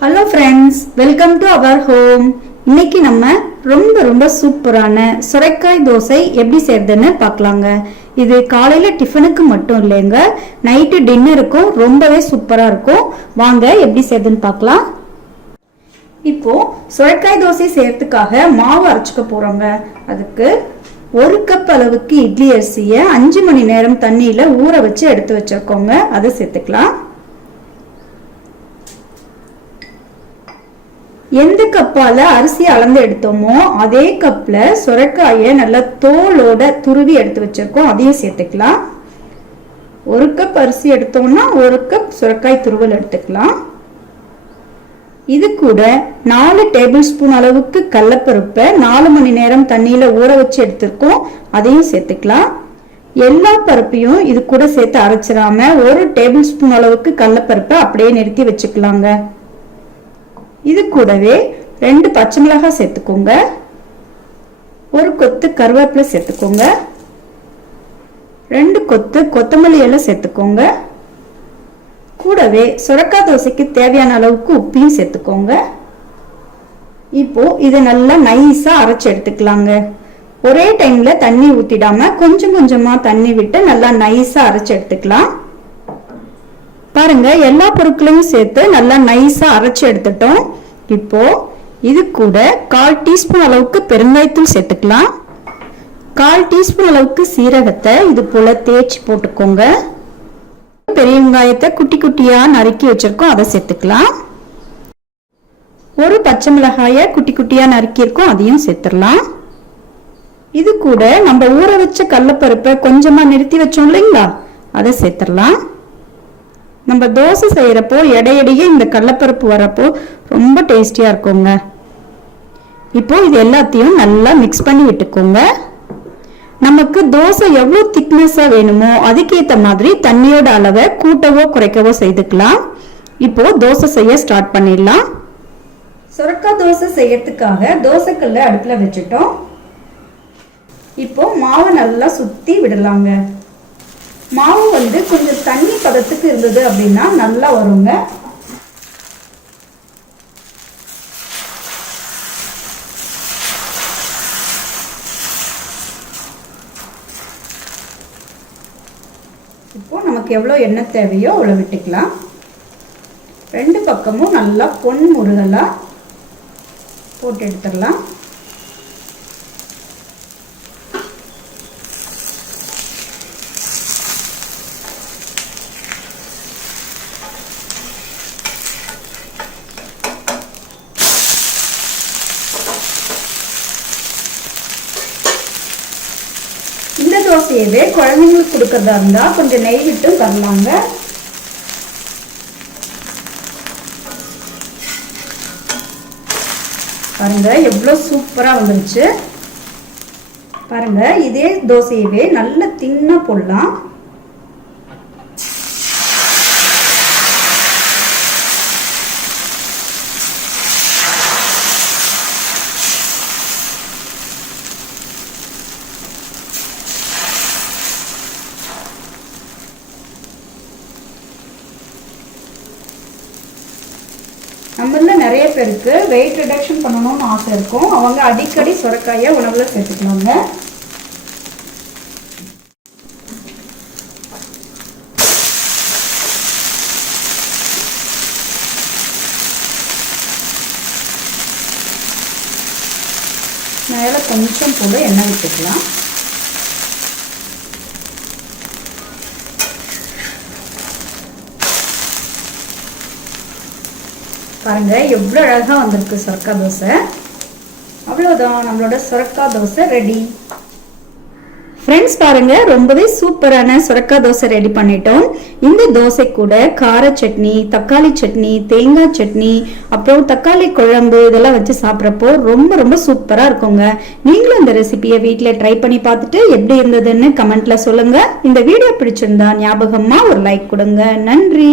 Hello friends welcome to our home இன்னைக்கு நம்ம ரொம்ப ரொம்ப சூப்பரான சுரைக்காய் தோசை எப்படி செய்யறதுன்னு பார்க்கலாங்க. இது காலையில டிஃபனுக்கு மட்டும் இல்லைங்க. நைட்டு டின்னருக்கும் ரொம்பவே சூப்பராக இருக்கும். வாங்க எப்படி செய்யறதுன்னு பார்க்கலாம். இப்போ சுரைக்காய் தோசை செய்யறதுக்காக மாவு அரைச்சிக்க போறோங்க. அதுக்கு ஒரு கப் அளவுக்கு இட்லி அரிசியை அஞ்சு மணி நேரம் தண்ணியில ஊற வச்சு எடுத்து வச்சிருக்கோங்க. அதை சேர்த்துக்கலாம். எந்த கப்பால அரிசி அளந்து எடுத்தோமோ அதே கப்ல சுரக்காயை நல்லா தோலோட துருவி எடுத்து வச்சிருக்கோம். அதையும் சேர்த்துக்கலாம். ஒரு கப் அரிசி எடுத்தோம்னா ஒரு கப் சுரக்காய் துருவல் எடுத்துக்கலாம். இது கூட நாலு டேபிள் ஸ்பூன் அளவுக்கு கடலப்பருப்பை நாலு மணி நேரம் தண்ணியில ஊற வச்சு எடுத்திருக்கோம். அதையும் சேர்த்துக்கலாம். எல்லா பருப்பையும் இது கூட சேர்த்து அரைச்சிடாம ஒரு டேபிள் ஸ்பூன் அளவுக்கு கடலப்பருப்பை அப்படியே நிறுத்தி வச்சுக்கலாங்க. இது கூடவே ரெண்டு பச்சை மிளகாய் சேர்த்துக்கோங்க. ஒரு கொத்து கருவேப்பிலை சேர்த்துக்கோங்க. ரெண்டு கொத்து கொத்தமல்லி இலை சேர்த்துக்கோங்க. கூடவே சுரக்காய் தோசைக்கு தேவையான அளவுக்கு உப்பையும் சேர்த்துக்கோங்க. இப்போ இதை நல்லா நைஸா அரைச்சு எடுத்துக்கலாங்க. ஒரே டைம்ல தண்ணி ஊத்திடாம கொஞ்சம் கொஞ்சமா தண்ணி விட்டு நல்லா நைஸா அரைச்சு எடுத்துக்கலாம். பாருங்க எல்லா பொருட்களையும் சேர்த்து நல்லா நைஸா அரைச்சு எடுத்துட்டோம். இப்போ இது கூட கால் டீஸ்பூன் அளவுக்கு பெருங்காயத்தூள் சேர்த்துக்கலாம். கால் டீஸ்பூன் அளவுக்கு சீரகத்தை இது போல தேய்ச்சி போட்டுக்கோங்க. பெரிய வெங்காயத்தை குட்டி குட்டியா நறுக்கி வச்சிருக்கோம் அதை சேர்த்துக்கலாம். ஒரு பச்சை மிளகாய குட்டி குட்டியா நறுக்கியிருக்கோம் அதையும் சேர்த்துடலாம். இது கூட நம்ம ஊற வச்ச கடலப்பருப்பை கொஞ்சமா நிறுத்தி வச்சோம் இல்லைங்களா அதை சேர்த்துடலாம். நம்ம தோசை செய்கிறப்போ இடையிடையே இந்த கடலப்பருப்பு வரப்போ ரொம்ப டேஸ்டியாக இருக்குங்க. இப்போ இது எல்லாத்தையும் நல்லா மிக்ஸ் பண்ணி விட்டுக்கோங்க. நமக்கு தோசை எவ்வளோ திக்னஸாக வேணுமோ அதுக்கேற்ற மாதிரி தண்ணியோட அளவை கூட்டவோ குறைக்கவோ செய்துக்கலாம். இப்போ தோசை செய்ய ஸ்டார்ட் பண்ணிடலாம். சுரக்காய் தோசை செய்யறதுக்காக தோசைக்கல்ல அடுப்பில் வச்சுட்டோம். இப்போ மாவை நல்லா சுற்றி விடலாங்க. மாவு வந்து கொஞ்சம் தண்ணி பதத்துக்கு இருந்தது அப்படின்னா நல்லா வருங்க. இப்போ நமக்கு எவ்வளோ எண்ணெய் தேவையோ அவ்வளோ விட்டுக்கலாம். ரெண்டு பக்கமும் நல்லா பொன் முருகலாக போட்டு எடுத்துடலாம் இந்த தோசையவே குழந்தைங்களுக்கு கொடுக்கறதா இருந்தா கொஞ்சம் நெய் விட்டு தரலாங்க. பாருங்க எவ்வளோ சூப்பரா வந்துருச்சு. பாருங்க இதே தோசையவே நல்ல தின்னா போடலாம். நம்மள நிறைய பேருக்கு வெயிட் ரிடக்ஷன் பண்ணணும்னு ஆசை இருக்கும். அவங்க அடிக்கடி சுரக்காயை உணவுல சேர்த்துக்கலாங்க. மேலே கொஞ்சம் போல எண்ணெய் விட்டுக்கலாம். பாருங்க எவ்வளோ அழகாக வந்திருக்கு சொரக்கா தோசை. அவ்வளோதான் நம்மளோட சொரக்கா தோசை ரெடி ஃப்ரெண்ட்ஸ் பாருங்க ரொம்பவே சூப்பரான சுரக்கா தோசை ரெடி பண்ணிட்டோம். இந்த தோசை கூட கார சட்னி தக்காளி சட்னி தேங்காய் சட்னி அப்புறம் தக்காளி குழம்பு இதெல்லாம் வச்சு சாப்பிட்றப்போ ரொம்ப ரொம்ப சூப்பராக இருக்குங்க. நீங்களும் இந்த ரெசிபியை வீட்டில் ட்ரை பண்ணி பார்த்துட்டு எப்படி இருந்ததுன்னு கமெண்ட்ல சொல்லுங்க. இந்த வீடியோ பிடிச்சிருந்தா ஞாபகமா ஒரு லைக் கொடுங்க. நன்றி.